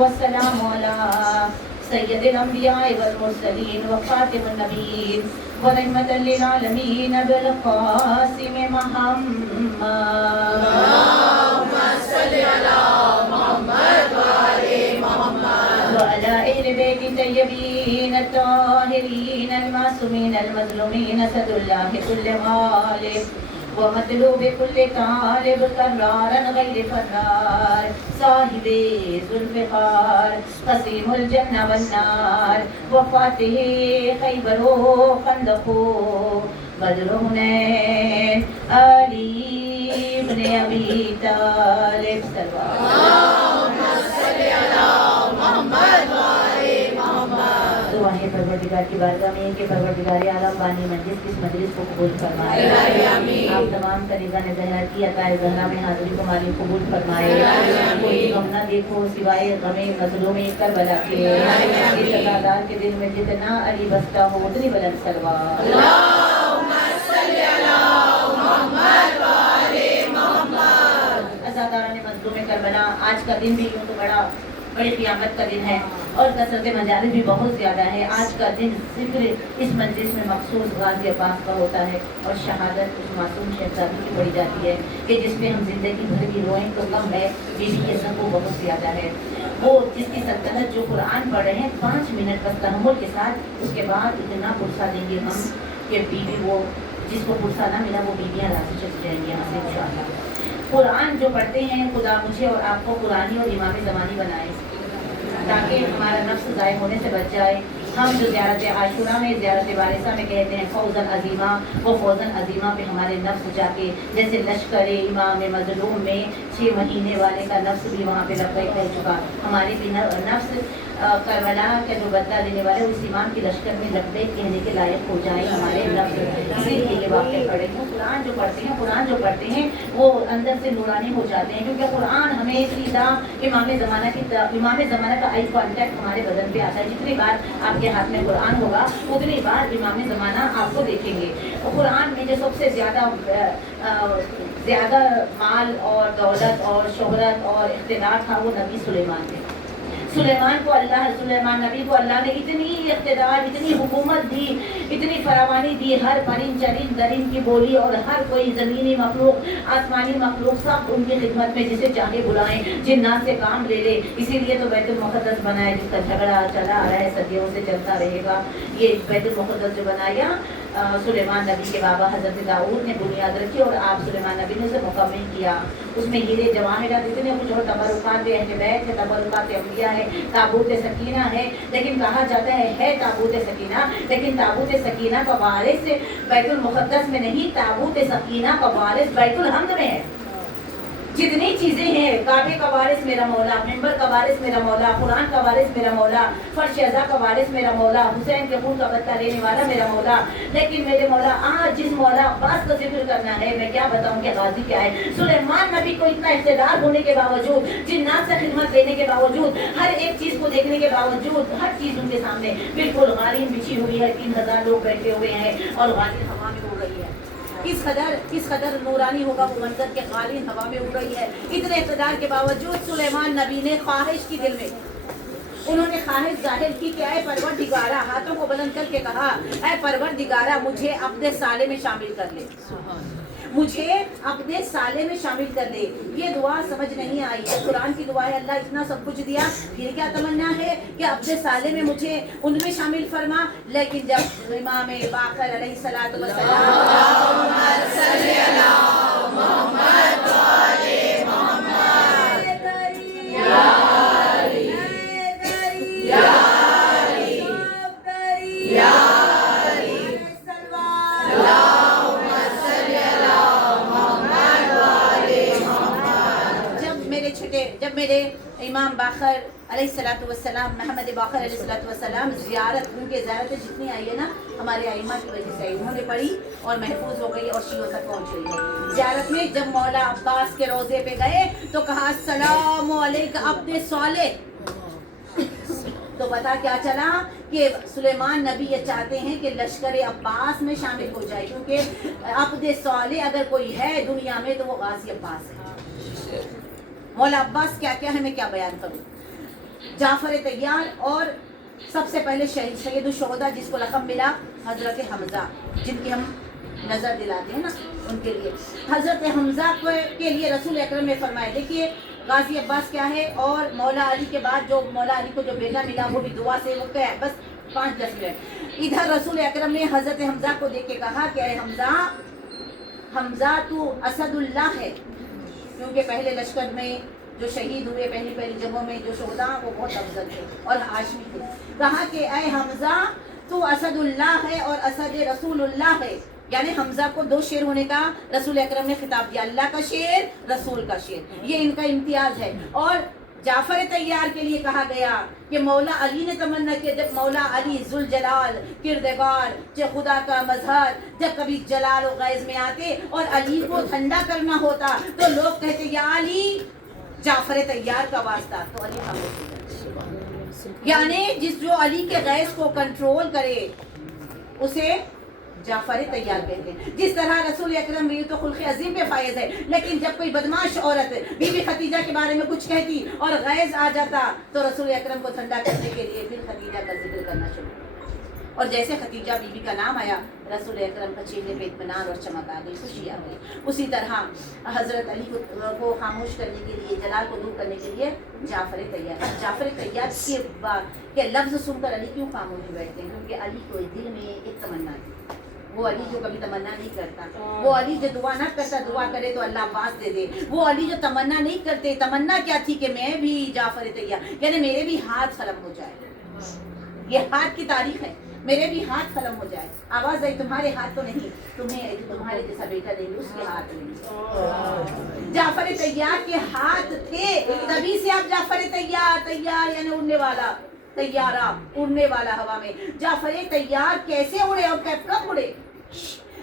वस्सलामु अला सय्यदिल अंबिया वल मुरसलीन व खातिमुन नबीय्यीन व रहमतल लिल आलमीन अबुल कासिम मुहम्मद। अल्लाहुम्मा सल्लि अला मुहम्मद व आले मुहम्मद व अला अहले बैति तय्यबीन अत्ताहिरीन अल-मासूमीन अल-मज़लूमीन असदुल्लाह कुल्ल गालिब ومطلوب كل طالب قرارا غير فرار صاحب ذوالفقار قسيم الجنة والنار وفاته خيبر خندق بدر حنين علي بن ابي طالب اللهم صل على محمد وعلى محمد। दुआ है परवरदिगार की बारगाह में कि परवरदिगार आलम बानी मजलिस इस मजलिस को कबूल फरमाए। आप तमाम तरीक़ा ने ज़हरा की अताए ज़हरा में हाज़िरी को मालिक कबूल फरमाए। कोई गम न देखो सिवाय गमे मज़लूम करबला के। इस अज़ादार के दिल में जितना अली बसता हो उतनी बुलंद सलवात। अल्लाहुम्मा सल्लि अला मुहम्मद व आले मुहम्मद। अज़ादारान मज़लूम करबला आज का दिन भी यूं तो बड़ी क़यामत का दिन है और कसरत मजालिस भी बहुत ज़्यादा है। आज का दिन ज़िक्र इस मजलिस में मखसूस गाज़ी अब्बास का होता है और शहादत उस मासूम शहज़ादी की पढ़ी जाती है कि जिसमें हम ज़िंदगी भर भी रोएं तो कम है, बीवी के संग बहुत ज़्यादा है। वो जिसकी सल्तनत जो कुरान पढ़ रहे हैं 5 मिनट बस तहम्मुल के साथ, उसके बाद इतना पुरसा देंगे हम कि बीवी वो जिसको पुरसा ना मिला वो बीवियाँ राज़ी चली जाएंगी यहाँ से इंशाअल्लाह। कुरान जो पढ़ते हैं खुदा मुझे और आपको कुरानी और इमाम ज़मानी बनाए ताकि हमारा नफ्स ज़ाय होने से बच जाए। हम जो ज़ियारत आशूरा में ज़ियारत वारिसा में कहते हैं फौज़न अज़ीमा, वो फौज़न अज़ीमा पे हमारे नफ्स जाके जैसे लश्कर इमाम मज़लूम में 6 महीने वाले का नफ्स भी वहाँ पे लब्बैक कह चुका, हमारे भी नफ्स करबला के जो बदला लेने वाले उस इमाम की लश्कर में लब्बैक कहने के लायक हो जाए हमारे नफ्स। इसीलिए ये वाक़े पढ़े हैं। कुरान जो पढ़ते हैं वो अंदर से नूरानी हो जाते हैं क्योंकि कुरान हमें सीधा इमाम ज़माना का आई कॉन्टैक्ट हमारे बदन पे आता है। जितनी बार आपके हाथ में कुरान होगा उतनी बार इमाम ज़माना आपको देखेंगे। और कुरान में जो सबसे ज़्यादा माल और दौलत और शोहरत और इख्तिदार था वो नबी सुलेमान थे। सुलेमान नबी को अल्लाह ने इतनी इख्तिदार, इतनी हुकूमत दी, इतनी फरावानी दी, हर परिंद चरिंद दरिंद की बोली और हर कोई ज़मीनी मखलूक आसमानी मखलूक सब उनकी खिदमत में जिसे चाहे बुलाएं, जिन्नात से काम ले ले। इसीलिए तो बैतुल मुक़द्दस बनाया जिसका झगड़ा चला आ रहा है सदियों से चलता रहेगा। ये बैतुल मुक़द्दस जो बनाया सुलेमान नबी के बाबा हज़रत दाऊद ने बुनियाद रखी और आप सुलेमान नबी ने उसे मुकम्मल किया। उसमें हीरे जवाहिरात इतने कुछ और तबरुकात अहले बैत है, तबरुकात अंबिया है, ताबूत सकीना है। लेकिन कहा जाता है ताबूत सकीना, लेकिन ताबूत सकीना का वारिस बैतुल मुक़द्दस में नहीं, ताबूत सकीना का वारिस बैतुल हम्द में है। जितनी चीजें हैं, काबे का वारिस मेरा मौला, मिंबर का वारिस मेरा मौला, कुरान का वारिस मेरा मौला, फर्श अज़ा का वारिस मेरा मौला, हुसैन के खून का बदला लेने वाला मेरा मौला। लेकिन मेरे मौला आज जिस मौला अब्बास का जिक्र करना है, मैं क्या बताऊं कि गाजी क्या है। सुलेमान नबी को इतना इख्तिदार होने के बावजूद, जिन्नात से खिदमत देने के बावजूद, हर एक चीज को देखने के बावजूद, हर चीज उनके सामने बिल्कुल गालीन बिछी हुई है, 3000 लोग बैठे हुए हैं और गालीन हवा में उड़ रही है। किस कदर नूरानी होगा वो मंजर के गालीन हवा में उड़ रही है। इतने इक़्तिदार के बावजूद सुलेमान नबी ने ख्वाहिश की, दिल में उन्होंने ख्वाहिश जाहिर की कि ऐ परवरदिगारा, हाथों को बुलंद करके कहा ऐ परवरदिगारा मुझे अपने साले में शामिल कर ले, मुझे अपने साले में शामिल कर ले। ये दुआ समझ नहीं आई है। कुरान की दुआ है, अल्लाह इतना सब कुछ दिया, फिर क्या तमन्ना है कि अपने साले में मुझे उनमें शामिल फरमा। लेकिन जब इमाम बाकर अलैहिस्सलातु वस्सलाम जब मेरे इमाम बाकर अलैहिस्सलातु वस्सलाम, मोहम्मद बाकर अलैहिस्सलातु वस्सलाम ज़ियारत, उनके ज़ियारतें जितनी आई है ना हमारे आइम्मा की वजह से आई, उन्होंने पढ़ी और महफूज हो गई और शीयों तक पहुँच गई है। ज़ियारत में जब मौला अब्बास के रोज़े पे गए तो कहा अस्सलामु अलैका अपने साले। तो पता क्या चला कि सुलेमान नबी ये चाहते हैं कि लश्कर अब्बास में शामिल हो जाए, क्योंकि अपने साले अगर कोई है दुनिया में तो वो गाजी अब्बास है। मौला अब्बास क्या क्या है मैं क्या बयान करूँ। जाफर तैयार और सबसे पहले सैयद शुहदा जिसको लक़ब मिला हज़रत हमज़ा, जिनकी हम नज़र दिलाते हैं ना उनके लिए। हज़रत हमज़ा के लिए रसूल अकरम ने फरमाया, देखिए गाजी अब्बास क्या है और मौला अली के बाद जो मौला अली को जो बेटा मिला वो भी दुआ से, वो क्या है बस 5-10 मिनट। इधर रसूल अकरम ने हज़रत हमज़ा को देख के कहा कि हमज़ा, हमज़ा तू असदुल्लाह है, क्योंकि पहले लश्कर में जो शहीद हुए पहली जंगों में जो शोहदा वो बहुत अफजल थे और हाशमी थे। कहा कि ऐ हमज़ा तू असदुल्लाह है और असद रसूलुल्लाह है, यानी हमज़ा को 2 शेर होने का रसूल अकरम ने खिताब दिया, अल्लाह का शेर, रसूल का शेर, ये इनका इम्तियाज है। और जाफर तैयार के लिए कहा गया कि मौला अली ने तमन्ना किया, जब मौला अली जुल जलाल किरदगार जो खुदा का मजहर जब कभी जलाल और गैज़ में आते और अली को ठंडा करना होता तो लोग कहते या अली जाफर तैयार का वास्ता, तो अली खामोश हो जाए। यानी जो अली के गैस को कंट्रोल करे उसे जाफर तैयार कहते हैं। जिस तरह रसूल अकरम भी तो खुल्क़ अज़ीम पे फायज है, लेकिन जब कोई बदमाश औरत बीबी खदीजा के बारे में कुछ कहती और गैज़ आ जाता तो रसूल अकरम को ठंडा करने के लिए फिर खदीजा का जिक्र करना शुरू। और जैसे खदीजा बीबी का नाम आया रसूल अकरम का चेहरे पे इत्मीनान और चमक आ गई, खुशी आ गई। उसी तरह हज़रत अली को खामोश करने के लिए, जलाल को दूर करने के लिए जाफर तैयार। जाफर तैयार के लफ्ज़ सुनकर अली क्यों खामोश बैठते हैं? क्योंकि अली को दिल में एक तमन्ना थी। वो अली जो कभी तमन्ना नहीं करता, वो अली जो दुआ ना करता, दुआ करे तो अल्लाह अब्बास दे दे, वो अली जो तमन्ना नहीं करते, तमन्ना क्या थी कि मैं भी जाफर तैयार, यानी मेरे भी हाथ कलम हो जाए। ये हाथ की तारीख है, मेरे भी हाथ कलम हो जाए। आवाज आई तुम्हारे हाथ तो नहीं, तुम्हें तुम्हारे जैसा बेटा देंगे, उसके हाथ लेंगे। जाफर तैयार के हाथ थे, तभी से आप जाफर तैयार, तैयार यानी उड़ने वाला, तैयारा उड़ने वाला हवा में। जाफर तैयार कैसे उड़े और कब उड़े?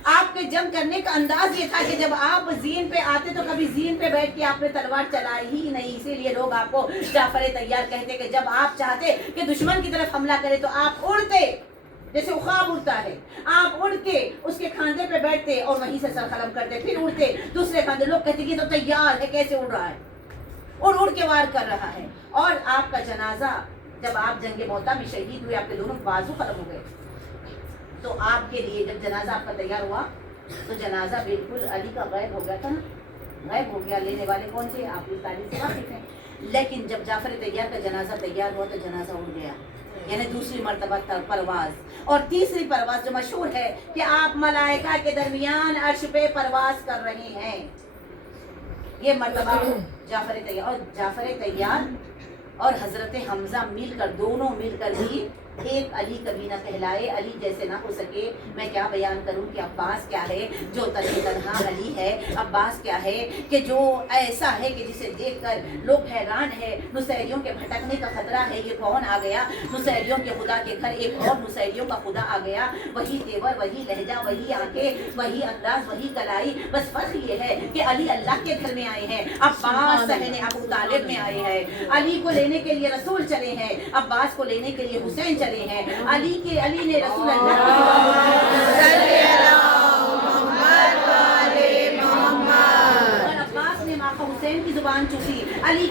आपके जंग करने का अंदाज ये था कि जब आप जीन पे आते तो कभी जीन पे बैठ के आपने तलवार चलाई ही नहीं, इसीलिए लोग आपको जाफर तैयार कहते कि जब आप चाहते कि दुश्मन की तरफ हमला करे तो आप उड़ते, जैसे उखाब उड़ता है, आप उड़ के उसके खांधे पे बैठते और वहीं से सरखलम करते, फिर उड़ते दूसरे खांधे। लोग कहते कि तो तैयार है, कैसे उड़ रहा है, उड़ के वार कर रहा है। और आपका जनाजा जब आप जंगे मौता में शहीद हुए, आपके दोनों बाजू खत्म हो गए, तो आपके लिए जब जनाजा आपका तैयार हुआ तो जनाजा बिल्कुल अली का गैब हो गया था ना, गैब हो गया। लेने वाले कौन थे? आप इस तारीफ से वाकिफ हैं। लेकिन जब जाफर तैयार का जनाजा तैयार हुआ तो जनाजा उड़ गया, यानी दूसरी मर्तबा परवाज। और तीसरी परवाज जो मशहूर है कि आप मलाइका के दरमियान अर्श पे परवाज कर रहे हैं, ये मर्तबा जाफर तैयार। और जाफर तैयार और हजरत हमज़ा मिलकर, दोनों मिलकर भी एक अली कभी न कहलाए, अली जैसे ना हो सके। मैं क्या बयान करूं कि अब्बास क्या है जो तन्हा अली है, अब्बास क्या है कि जो ऐसा है कि जिसे देखकर लोग हैरान है। नुसैरियों के भटकने का खतरा है, ये कौन आ गया? नुसैरियों के खुदा के घर एक और नुसैरियों का खुदा आ गया, वही तेवर, वही लहजा, वही आंखें, वही अंदाज, वही कलाई। बस फर्क ये है कि अली अल्लाह के घर में आए हैं, अब्बास सहने अबू तालिब में आए हैं। अली को लेने के लिए रसूल चले हैं, अब्बास को लेने के लिए हुसैन चले हैं। अली ने रसूल अल्लाह हुसैन की जुबान चूसी। अली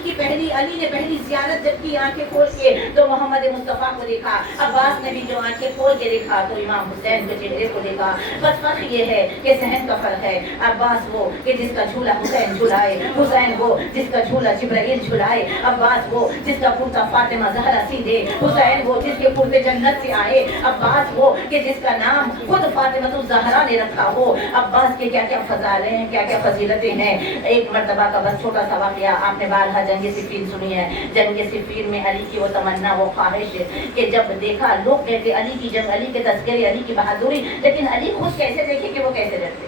ने पहली ज़ियारत जब की आंखें खोल के तो मोहम्मद मुस्तफ़ा को देखा, अब्बास ने भी जो आंखें खोल के देखा तो इमाम हुसैन के चेहरे को देखा। बस फर्क ये है कि सहन का फर्क है। अब्बास वो कि जिसका झूला हुसैन झुलाए, हुसैन वो जिसका झूला जिब्राइल झुलाए, अब्बास वो जिसका कुर्ता फातिमा ज़हरा सीधे, हुसैन वो जिसके कुर्ते जन्नत से आए, अब्बास वो कि जिसका नाम खुद फातिमा ज़हरा ने रखा हो। अब्बास के क्या क्या फज़ाइल हैं, क्या क्या फजीलतें हैं। एक मर्तबा का बस छोटा सा वाक़या, आपने बारहा जंग सिफ़ीन सुनी है। जंग सिफ़ीन में अली की वो तमन्ना, वो ख्वाहिश कि जब देखा लोग कहते अली की जंग, अली के तज़किरे, अली की बहादुरी, लेकिन अली खुद कैसे देखे कि वो कैसे डरते।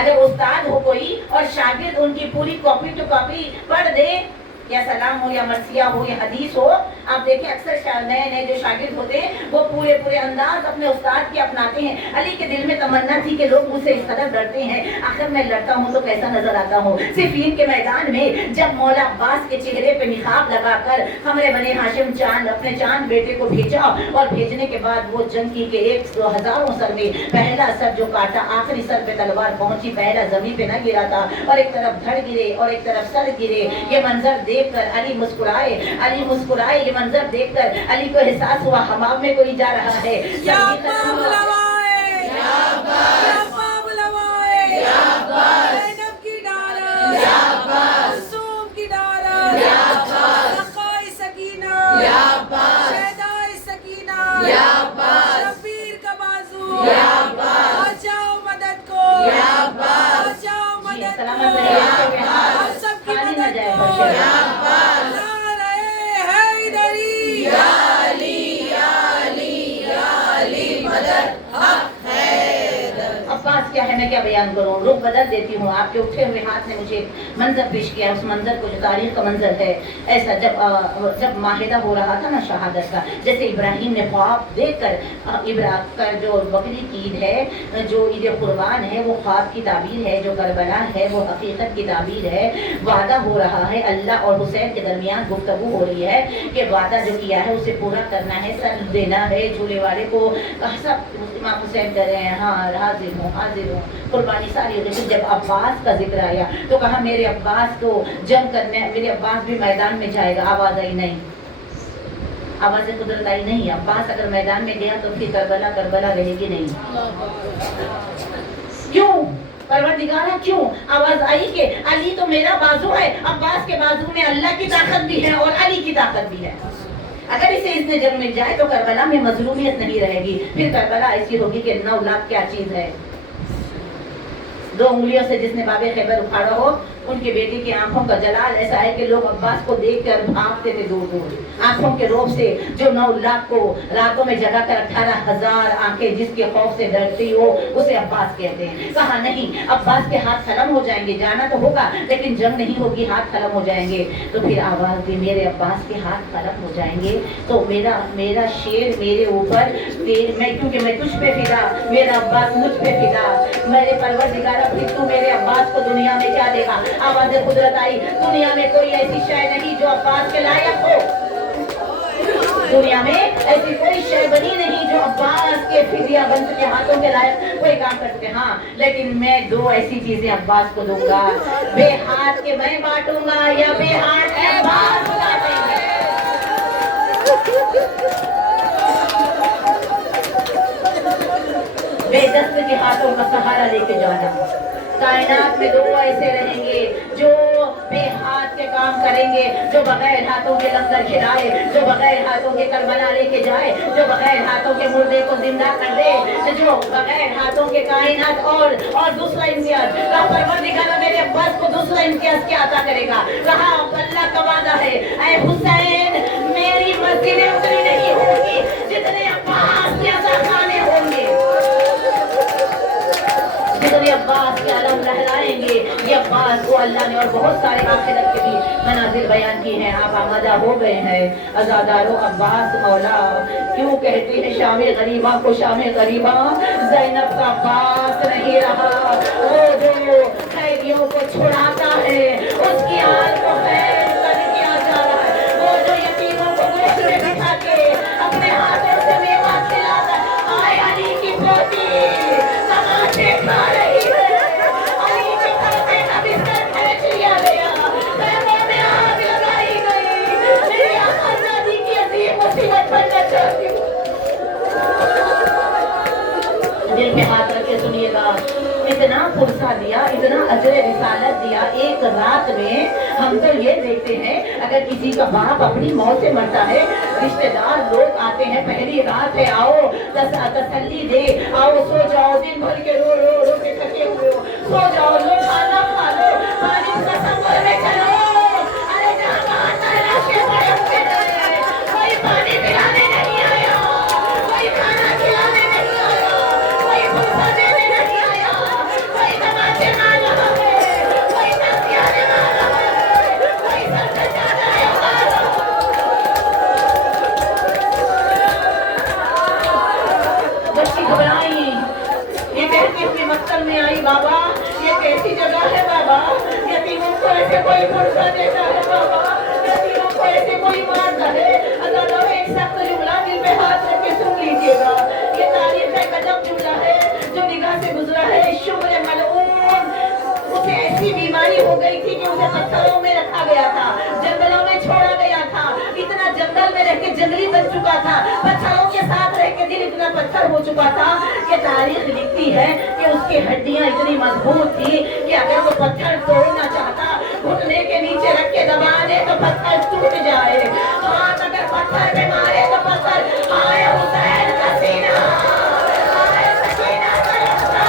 अगर उस्ताद हो कोई और शागिर्द उनकी पूरी कॉपी टू कॉपी पढ़ दे, या सलाम हो या मरसिया हो या हदीस हो, आप देखें अक्सर नए नए जो शागिर्द होते हैं वो पूरे अंदाज अपने उस्ताद के अपनाते हैं। अली के दिल में तमन्ना थी कि लोग मुझसे इस कदर डरते हैं, आखिर मैं लड़ता हूँ तो कैसा नजर आता हूँ। सिफ़ीन के मैदान में जब मौला अब्बास के चेहरे पे निकाब लगाकर हमरे बने हाशिम चांद अपने चांद बेटे को भेजा, और भेजने के बाद वो जंग की के 1,000 सर में पहला सर जो काटा, आखिरी सर पे तलवार पहुंची, पहला जमीन पे न गिरा था और एक तरफ धड़ गिरे और एक तरफ सर गिरे। ये मंजर देख دیکھ کر علی مسکرائے، علی مسکرائے، یہ منظر دیکھ کر علی کو احساس ہوا حمام میں کوئی جا رہا ہے. عباس کیا ہے، میں کیا بیان کروں، رخ بدل دیتی ہوں. آپ کے اٹھے ہوئے ہاتھ نے مجھے منظر پیش کیا، اس منظر کو جو تاریخ کا منظر ہے ایسا جب معاہدہ ہو رہا تھا نا شہادت کا، جیسے ابراہیم نے خواب دیکھ کر کا جو بقری کی عید ہے، جو عید قربان ہے، وہ خواب کی تعبیر ہے، جو کربلا ہے وہ حقیقت کی تعبیر ہے. وعدہ ہو رہا ہے، اللہ اور حسین کے درمیان گفتگو ہو رہی ہے کہ وعدہ جو کیا ہے اسے پورا کرنا ہے، سر دینا ہے. جھولے والے کو سب امام حسین کر رہے ہیں ہاں حاضر ہوں حاضر ہوں، قربانی ساری ہو. لیکن جب عباس کا ذکر آیا تو کہا میرے عباس کو جنگ کرنے، میرے عباس بھی میدان میں جائے گا. آواز آئی نہیں، آواز قدرت آئی نہیں. عباس اگر میدان میں گیا تو پھر کربلا رہے گی نہیں. کیوں پروردگارہ کیوں؟ آواز آئی کہ علی تو میرا بازو ہے، عباس کے بازو میں اللہ کی طاقت بھی ہے اور علی کی طاقت بھی ہے. اگر اسے اس نے جنگ مل جائے تو کربلا میں مظلومیت نہیں رہے گی. پھر کربلا ایسی ہوگی کہ 9 لاکھ کیا چیز ہے. 2 انگلیوں سے جس نے باب خیبر اکھاڑا ہو، ان کے بیٹے کی آنکھوں کا جلال ایسا ہے کہ لوگ عباس کو دیکھ کر بھاگتے تھے دور دور. آنکھوں کے روب سے جو 9 لاکھ کو راتوں میں جگا کر 18,000 آنکھیں جس کے خوف سے ڈرتی ہو اسے عباس کہتے ہیں. کہا نہیں، عباس کے ہاتھ قلم ہو جائیں گے، جانا تو ہوگا لیکن جنگ نہیں ہوگی، ہاتھ قلم ہو جائیں گے. تو پھر آواز دی میرے عباس کے ہاتھ قلم ہو جائیں گے تو میرا شیر میرے اوپر، کیونکہ میں تجھ پہ فدا، میرا عباس مجھ پہ فدا. میرے پروردگارہ پھر تو میرے عباس کو دنیا میں کیا دے گا؟ آواز قدرت آئی، دنیا میں کوئی ایسی شے نہیں جو عباس کے لائق ہو. دنیا میں ایسی کوئی شے بنی نہیں جو عباس کے فدیہ بند کے ہاتھوں کے لائق کوئی کام کر سکے. ہاں لیکن میں 2 ایسی چیزیں عباس کو دوں گا، بے ہاتھ کے میں بانٹوں گا یا بے ہاتھ عباس بانٹیں گے. بے دست کے ہاتھوں کا سہارا لے کے جانا. کائنات میں 2 ایسے رہیں گے جو بے ہاتھ کے کام کریں گے، جو بغیر ہاتھوں کے لنگر کھلائے، جو بغیر ہاتھوں کے کربلا لے کے جائے، جو بغیر ہاتھوں کے مردے کو زندہ کر دے، جو بغیر ہاتھوں کے کائنات. اور دوسرا امتیاز کہا پروردگار میرے عباس کو دوسرا امتیاز کیا عطا کرے گا؟ کہا اللہ کا وعدہ ہے اے حسین میری مسجدیں اتنی نہیں ہوگی جتنے عباس کے عطاخانے ہوں گے، جتنے عباس کے علم لہرائیں گے. یہ عباس کو اللہ نے اور بہت سارے آخرت کے بھی مناظر بیان کی ہیں. آپ آمادہ ہو گئے ہیں عزادارو عباس مولا. کیوں کہتے ہیں شام غریبہ کو شام غریبہ؟ زینب کا عباس نہیں رہا، وہ جو قیدیوں کو چھڑاتا ہے اس کی آل کو خیر کر دیا جا رہا ہے. وہ جو یتیموں کو گوشت میں بٹھا کے اپنے ہاتھوں سے میوہ کھلاتا ہے. آئے علی کی پوتی تماشے کھا رہی ہے، علی کے کھاتے کا بستر پھینک لیا گیا، خیموں میں آگ لگائی گئی. میری آزادی کی عظیم مصیبت بننا چاہتی ہوں. دل پہ ہاتھ رکھ کے سنیے گا. اتنا فرصہ دیا، اتنا اجر رسالت دیا ایک رات میں. ہم تو یہ دیکھتے ہیں اگر کسی کا باپ اپنی موت سے مرتا ہے، رشتہ دار لوگ آتے ہیں، پہلی رات ہے آؤ تسلی دے، آؤ سو جاؤ، دن بھر کے رو رو رو کے تھکے ہوئے ہو، سو جاؤ، لو کھانا کھا لو، پانی کا سفر میں چلو. ارے جہاں تلاشے پڑے ہوئے ہیں، کوئی پانی پلانے نہیں آیا، کوئی کھانا کھلانے نہیں آیا، کوئی فرصہ دینے نہیں آیا، کوئی تماشے مار رہا ہے، کوئی تختیانے مار رہا ہے، کوئی سر پہ چادریں مار رہا ہے. بچی گھبرائی، یہ کہتی ہوئی مقتل میں آئی بابا، یہ کہتی جب चुका था कि तारीख लिखती है कि उसकी हड्डियां इतनी मजबूत थी कि अगर वो पत्थर तोड़ना चाहता, घुटने के नीचे रख के दबा दे तो पत्थर टूट जाए, हाथ अगर पत्थर पे मारे तो पत्थर आए हुसैन का सीना, आए सकीना का रस्ता।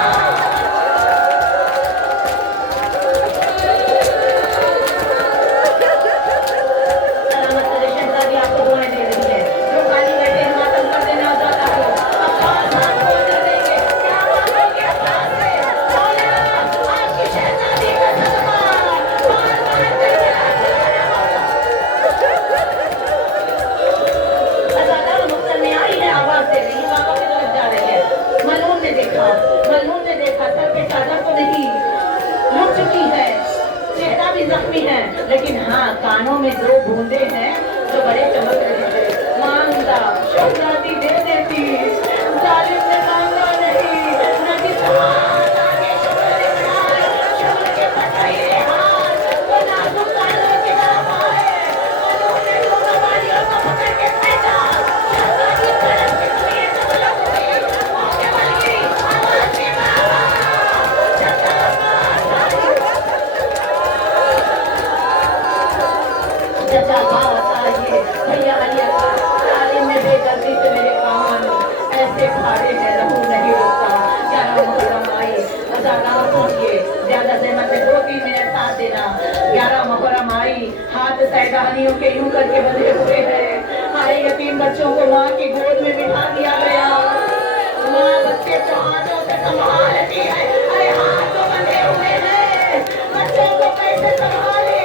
सलामत करे शहजादी आपको दुआएं दे रही है, जो खाली बैठे हैं मातम कर देना अज़ादा को, अब्बास आपको अजर देंगे, क्या मांगोगे अब्बास से, मौला आपकी शहजादी का सदका, बार बार करबला चलाना मौला। अज़ादा मुक्तल में आई है, आवाज दे रही है, बाबा की तरफ जा रही है। मलून ने देखा सर पे चादर तो नहीं, लुट चुकी है, चेहरा भी जख्मी है, लेकिन हाँ कानों में दो बूंदे हैं जो बड़े चमक रहे थे। मांगता शहजादी दे देती, जालिम ने मांगा नहीं, न जिसमान आगे शुक्र दिखाए, शुक्र के पटाइए हाथ, वो नाजुक कानों के नाम आए, मलून ने दोनों बालियों को पकड़ के फेंका, शहजादी कड़क के लिए तबलक हुई, मौके बन गई, आवाज की बाबा, चचा बात आइए, भैया आइए, जालिम ने बेदर्दी से मेरे कान ऐसे फाड़े हैं, लहू नहीं रुकता। 11 मुहर्रम आई, अज़ाना सुनिए, ज्यादा से मत 2-3 मिनट साथ देना। 11 मुहर्रम आई, हाथ सैदानियों के यूं करके बंधे हुए हैं, आए यतीम बच्चों को माँ की गोद में बिठा दिया गया, माँ बच्चे को हाथों से संभालती है, अरे हाथ तो बंधे हुए हैं, बच्चों को कैसे संभाले,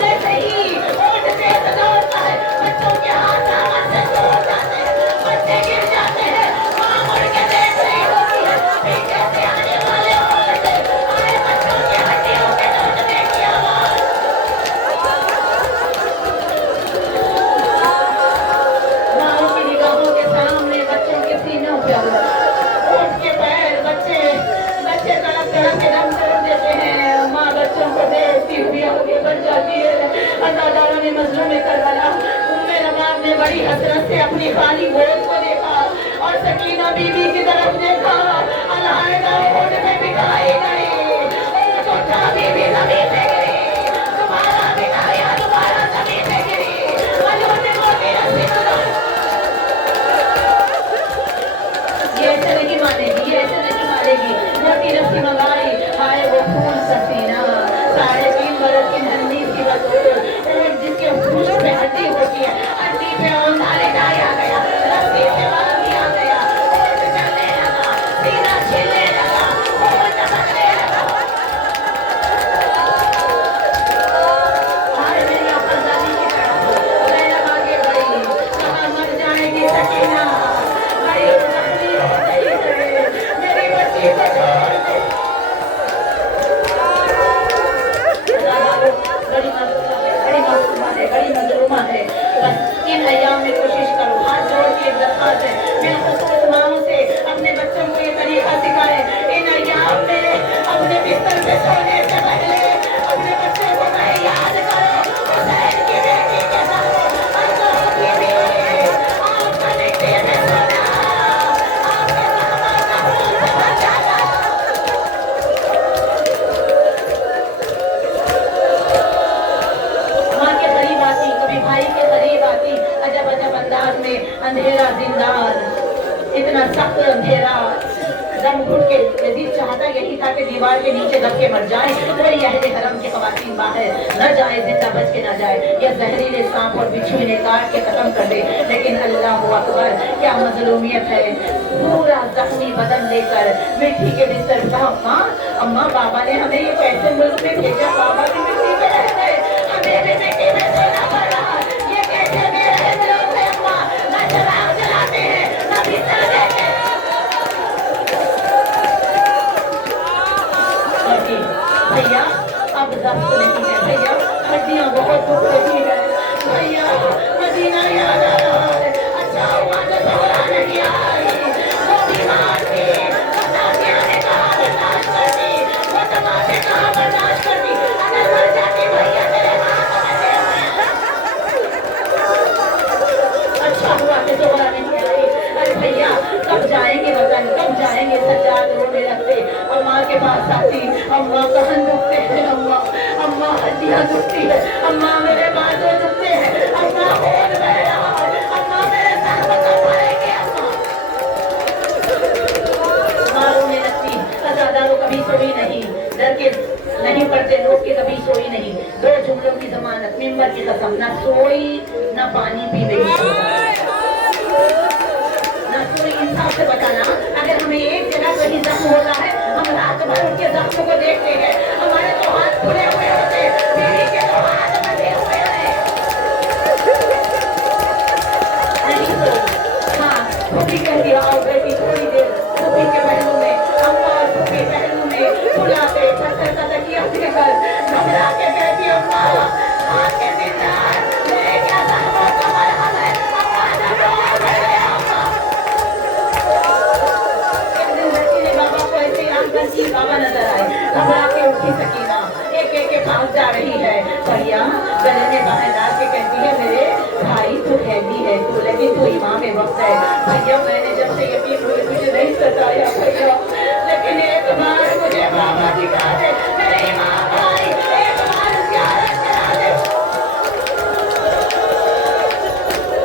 जैसे ही ऊँट तेज दौड़ता है, बच्चों के हाथ आवाज से तोड़ जाते हैं, बच्चे गिर जाते हैं, माँ मुड़ के देख रही होती है, पीछे से आने वाले ऊँट, आए बच्चों की हड्डियों के टूटने की आवाज। माँ की निगाहों के सामने बच्चों के सीनों पे ऊँट के पैर, बच्चे तड़प तड़प के दम तोड़ देते हैं, माँ बच्चों को देखती हुई आगे बढ़ जाती है। अज़ादारों ने मजलूम करबला, उम्मे रबाब ने बड़ी हसरत से अपनी खाली गोद को देखा और सकीना बीबी की तरफ देखा, अलहदा ऊँट में बिठाई गई, ऊँट उठा, बीबी जमीन पे गिरी, दोबारा बिठाया, दोबारा जमीन पे गिरी, मलून ने मोटी रस्सी को ये ऐसे नहीं मानेगी, ये ऐसे नहीं मानेगी, मोटी रस्सी मंगाई, हाय वो खून सफीना, 3.5 बरस की नन्ही सी बतूल, ऊँट जिसके पूंछ पे हड्डी होती है, हड्डी पे औंधा लिटाया गया, रस्सी से बांध दिया गया, ऊँट चलने लगा, सीना छिलने लगा, ऊँट चमकने लगा। हाय मेरी अफजादी की तरफ ज़ैनब आगे बढ़ी, कहा मर जाएगी सकीना, बड़ी जख्मी हो गई है, मेरी बच्ची को छोड़ दे। बड़ी मजलूमा है, बस इन अय्याम में कोशिश करो, हाथ जोड़ के एक दरख्वास्त है, बिलखुसूस माओं से अपने बच्चों को ये तरीका सिखाए, इन अय्याम में अपने बिस्तर पे सोने से पहले अपने बच्चों को कहे याद करो, हुसैन की बेटी के साथ अल्लाह की बीवी, आपका निकले में सोना, आपके साहबा का खून से भर जाता। माँ के करीब आती, कभी भाई के करीब आती, अजब अजब अंदाज में, अंधेरा जिंदान, इतना सख्त अंधेरा, दम घुट के यजीद चाहता यही था कि दीवार के नीचे दब के मर जाए, वही अहले हरम के खवातीन बाहर न जाए, जिंदा बच के न जाए, या जहरीले सांप और बिच्छू इन्हें काट के खत्म कर दे, लेकिन अल्लाह अकबर, क्या मजलूमियत है, पूरा जख्मी बदन लेकर मिट्टी के बिस्तर पे कहा, माँ अम्मा बाबा ने हमें ये कैसे मुल्क में भेजा, बाबा की मिट्टी पे रह गए, हमें भी मिट्टी में सोना पड़ा, ये कैसे मेरे लोग हैं अम्मा, न चराग जलाते हैं, न बिस्तर देते हैं। भैया अब जब्त नहीं है, भैया हड्डियाँ बहुत दुख रही है, भैया मदीना याद आ रहा है, अच्छा हुआ जो दोहरा नहीं आई, वो बीमार थी, बतासिया ने कहा बर्दाश्त कर दी, वो तमाशे कहा बर्दाश्त कर दी, अगर मर जाती पास आती, अम्मा कहाँ दुखते हैं, अम्मा अम्मा हड्डियाँ दुखती है, अम्मा मेरे बाजू दुखते हैं, अम्मा होठ बह रहा है, अम्मा मेरे सर पर पड़ेंगे, अम्मा मारो में लगती। अज़ादारों कभी सोई नहीं, डर के नहीं पड़ते लोग के कभी सोई नहीं। दो जुमलों की जमानत, मिंबर की कसम, न सोई न पानी पी रही, न सोई। इंसाफ से बताना, अगर हमें एक जगह कहीं जख्म होता है, हम रात भर उनके जख्म को देखते हैं, हमारे तो हाथ खुले हुए होते, बीवी के तो हाथ बंधे हुए हैं। नहीं सोई। हाँ, फूफी कहती आओ बेटी थोड़ी देर फूफी के पहलू में, अम्मा और फूफी पहलू में फुलाते पत्थर का तकिया देकर घबरा के कहती अम्मा आके जिंदा मेरे क्या जख्मों का मरहम है, अम्मा जब रोए मेरे अम्मा। एक दिन लड़की ने बाबा को ऐसे आंगन की, बाबा नजर आए, घबरा के उठी सकीना, एक एक के पास जा रही है, भैया गले में बाहें डाल के कहती है मेरे भाई तू हैदी है, तू लगी तू इमाम वक्त है। भैया मैंने जब से यकीन हुए तुझे नहीं सताया भैया, लेकिन एक बार मुझे बाबा दिखा दे, मेरे इमाम भाई एक बार ज़ियारत करा दे।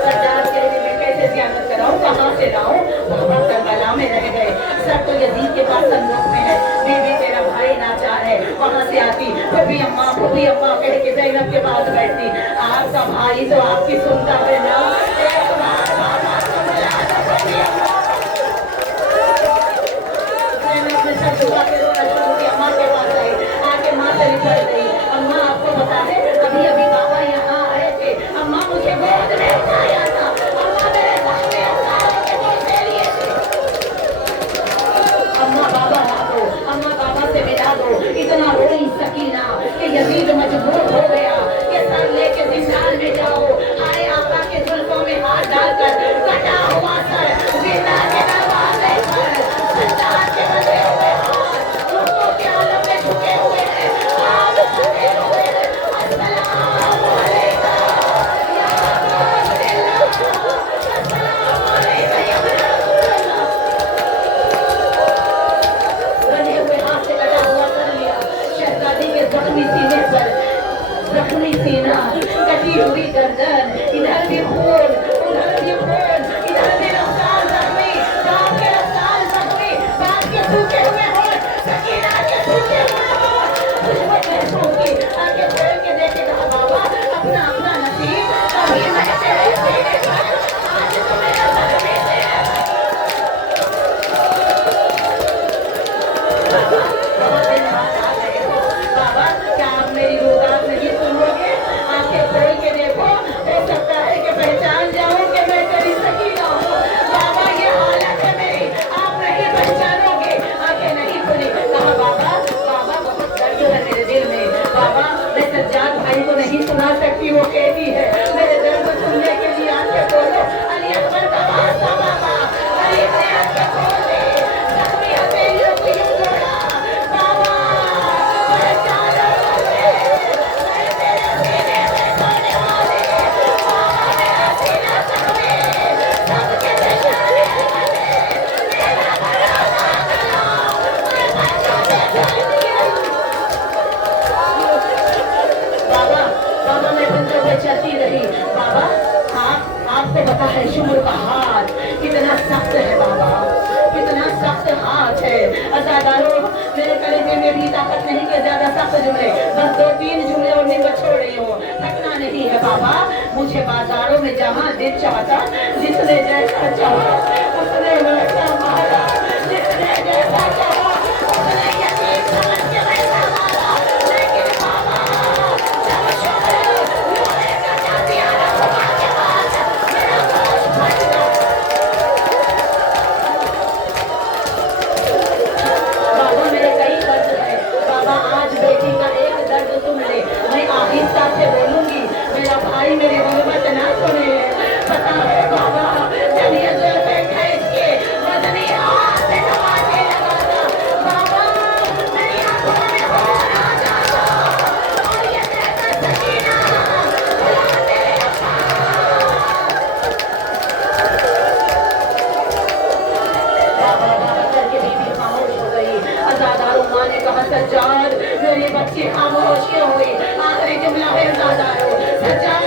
सरदार कहने में कैसे ज़ियारत कराऊं, कहाँ से लाऊं, बाबा करबला में रह गए, सर तो यजीद के पास संदूक में है, बीवी तेरा भाई नाचार है, वहाँ से आती फूफी अम्मा कह के ज़ैनब के पास बैठती, आपका भाई तो आपकी सुनता है ना, एक बार बाबा को बुला दो फूफी अम्मा। ज़ैनब ने सर झुका के रोना शुरू किया, अम्मा के पास आई, आके माँ से लिपट गई, अम्मा आपको बता दे अभी अभी बाबा यहाँ आए थे, अम्मा मुझे गोद में उठाया था, अम्मा मेरे साथ में उठाने के पैसे लिए थे, अम्मा बाबा ला दो, अम्मा बाबा से मिला दो। इतना रोई सकीना कि यजीद मजबूर हो गया कि सर लेके जिंदान में जाओ, आए आका के जुल्फों में हाथ डालकर कटा हुआ सर जिंदा के दरवाजे पर सज्जाद के बंधे हुए हाथ रुकों के आलम में झुके हुए हैं, आग झुके हुए हैं, अस्सलाम अलैकुम या रसूलल्लाह, अस्सलाम अलैकुम या रसूलल्लाह। बंधे हुए हाथ से कटा हुआ सर लिया, शहजादी के जख्मी सीने पर जख्मी सीना, कटी हुई गर्दन, इधर भी खून उधर भी खून, इधर भी रफ्तार जख्मी, गाँव के रफ्तार जख्मी, बात के सूखे हुए होठ, सकीना के सूखे हुए होठ, खुशबू महसूस की, आगे खोल के देखे कहा बाबा अपना अपना नसीब, अभी मैं तेरे सीने पर, आज तो मेरा जख्मी से बाबा धन्यवाद आ गए हो, बाबा क्या आप मेरी रुदात नहीं सुनोगे, आंखें खोल के देखो, हो सकता है कि पहचान जाऊं कि मैं तेरी सकीना हूँ, बाबा ये हालत है मेरी, आप नहीं पहचानोगे, आंखें नहीं खुली, कहा बाबा बाबा बहुत दर्द है मेरे दिल में, बाबा मैं सज्जाद भाई को नहीं सुना सकती, वो कैदी है, मेरे दर्द सुनने के लिए आंखें खोलो, अली अकबर का वास्ता बाबा, अली ने आंखें खोल दी, जख्मी हथेलियों को यूं जोड़ा, बाबा पहचानो मुझे, मैं तेरे सीने में सोने वाली, बाबा मेरा सीना जख्मी, सबके पहचाने वाले, मेरा भरोसा करो, मैं बच्चों से चलती हूँ। बाबा बाबा मैं बंदे हुए चलती रही, बाबा आपको पता है शुमर का हाथ कितना सख्त है, बाबा कितना सख्त हाथ है, अज़ादारों मेरे कलेजे में भी ताकत नहीं कि ज्यादा सख्त जुमले, बस 2-3 जुमले और निकल छोड़ रही हूँ, थकना नहीं है बाबा, मुझे बाजारों में जहाँ दिल चाहता, जिसने जैसा चाहा उसने वैसा मारा, जिसने जैसा चाहा उसने यकीन समझ के वैसा मारा, लेकिन बाबा जब शुक्र लोहे का जातिया रखवा के बाद मेरा गोश्त फट गया। बाबा मेरे कई दर्द है, बाबा आज बेटी का एक दर्द सुन ले, मैं आहिस्ता से बोलूंगी, मेरा भाई मेरी गुर्बत ना सुने, पता है बाबा जब ये जुल्फे खींच के سجا